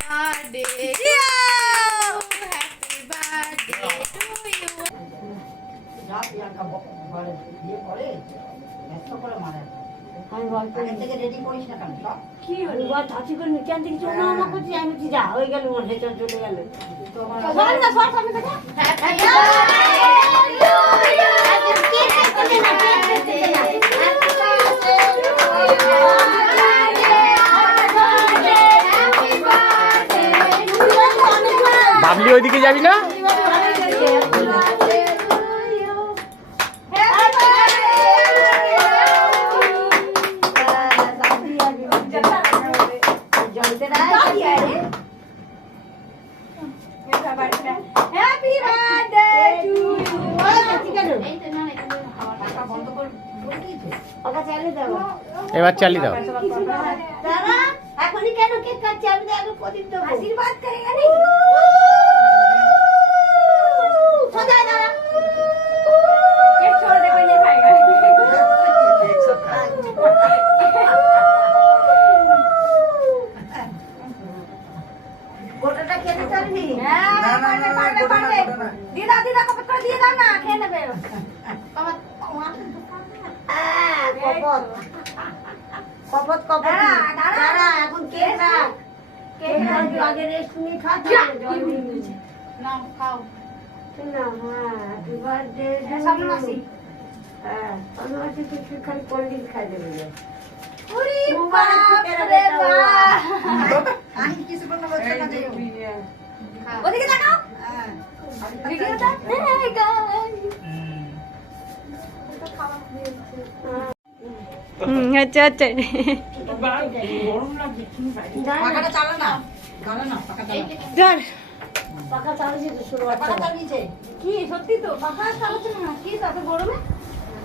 birthday to you. Happy birthday to you. যা প্রিয়াঙ্কা বলে বিয়ে করে ব্যস্ত করে মারে আমি বলতে আগে থেকে রেডি করিস না কেন সব কি হলো বাবা চাচি করে নিচে থেকে চলে না করছি আমি বলছি যা হয়ে গেল ওর হেঁটে চলে গেল তোমার সর না সর সামনে থেকে Happy birthday to you. Cake কেটে না কেক কেটে না বাবলি ওইদিকে যাবি না? Happy birthday to you. টাকা বন্ধ করে বলে দিয়েছে ওটা চালিয়ে দাও এবার চালিয়ে দাও। দাদা এখনই কেন কেক কাটছি আমি তো আগে প্রদীপ দেবো আশীর্বাদ করে গেলি সদাই দাদা কেক ছোড় দে কইলে খাইগা কেক সব খায় গোটাটা খেতে চাইবি না, না, না, না, পারবে গোটা না। দিদা দিদা কপট করে দিয়ে দাও না খেয়ে নেবে কপট কপট কপট দাঁড়া এখন কেক না কেক আগে রেস্ট নিয়ে খা জল দিয়ে দিচ্ছি নাও খাও। না হ্যাঁ হ্যাপি বার্থডে সামনে মাসি। হ্যাঁ সামনে মাসি তুই খালি কোল্ড ড্রিঙ্ক খাই দেবে ওরে মুবারক রে বাহ। আমি কিছু বলতে বলছি না যে ওদিকে তাকাও। ভিডিওটা এই গাইস। হচ্ছে হচ্ছে পাখাটা চালা না চালা না পাখা চালা ধর পাখা চালিয়েছে তো শুরু পাখা চালিয়েছে কি সত্যি তো পাখা চালাচ্ছে না কি তাতে গরমে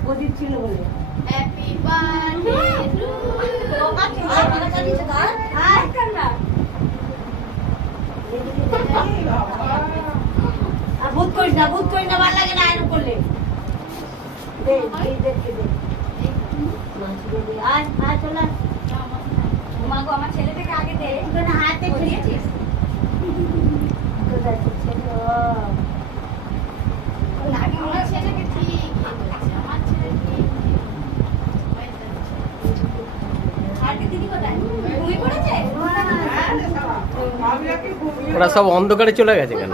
প্রদীপ ছিল বলে Happy birthday to you. পাখা চালিয়েছে তার হ্যাঁ কেন না আর ভূত করিস না ভালো লাগে না এরকম করলে দে দেখে দে আজ চল মাগো আমার ছেলেটাকে আগে দে। এখানে হাতে দিয়েছিস আমার ছেলেকে ঠিক আছে, আমার ছেলে ঠিক। আরকে দিদি কোথায়? ঘুমিয়ে পড়েছে? ওরা সব অন্ধকারে চলে গেছে কেন?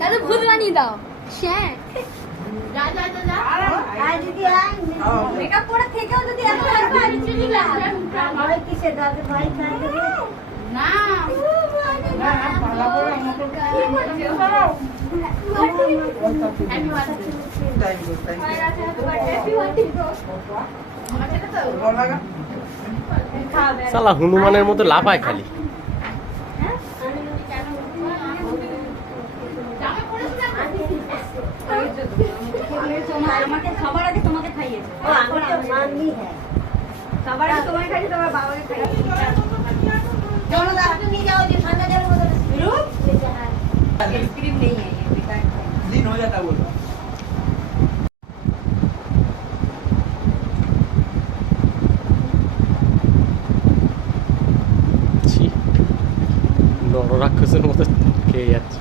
দাদা ভূত বানিয়ে দাও। শ্যাঁ। যা যা যা যা। আজ যদি আয় মেকআপ করে থেকেও যদি এত লাগবে আমি চলে গেলাম। ভয় কিসে দাদা ভয় খাই দেবে না। শালা হনুমানের মতো লাফায় খালি। আমাকে সবার আগে তোমাকে খাইয়েছে ও আমার তো মাননি হ্যাঁ সবার আগে তোমাকে খাইয়েছে তোমার বাবাকে খাইয়েছে চলো দাদা তুমি যাও যে ঠান্ডা জলের মধ্যে শুরু হ্যাঁ आइसक्रीम नहीं है ये बेकार है। दिन हो जाता बोलो ছি, নররাক্ষসের মতো খেয়ে যাচ্ছে।